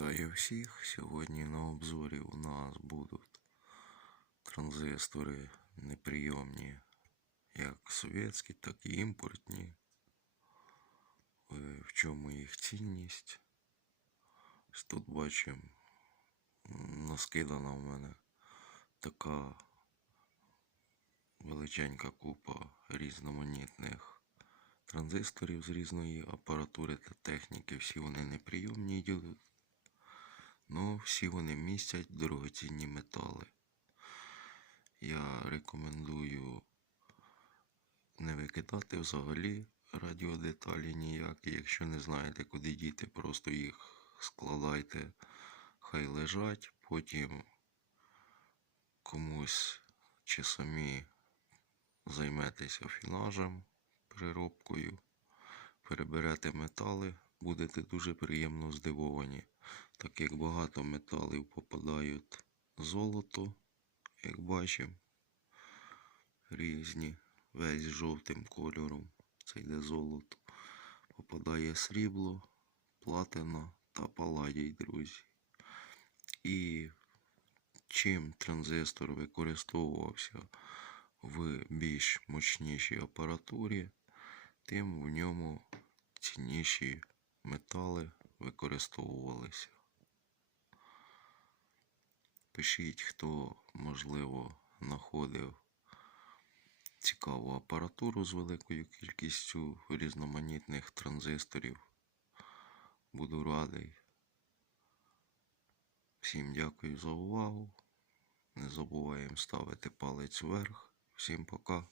Вітаю всіх! Сьогодні на обзорі у нас будуть транзистори неприйомні, як совєтські, так і імпортні. Е, В чому їх цінність? Тут бачимо, наскидана в мене така величенька купа різноманітних транзисторів з різної апаратури та техніки. Всі вони неприйомні йдуть. Ну, всі вони містять дорогоцінні метали. Я рекомендую не викидати взагалі радіодеталі ніякі. Якщо не знаєте, куди діти, просто їх складайте, хай лежать, потім комусь чи самі займетеся фінажем, переробкою, переберете метали, будете дуже приємно здивовані так як багато металів попадають золото, як бачимо, різні, весь жовтим кольором, це йде золото. Попадає срібло, платина та паладій, друзі. І чим транзистор використовувався в більш мощнішій апаратурі, тим в ньому цінніші метали використовувалися. Пишіть, хто, можливо, знаходив цікаву апаратуру з великою кількістю різноманітних транзисторів. Буду радий. Всім дякую за увагу. Не забуваємо ставити палець вверх. Всім пока.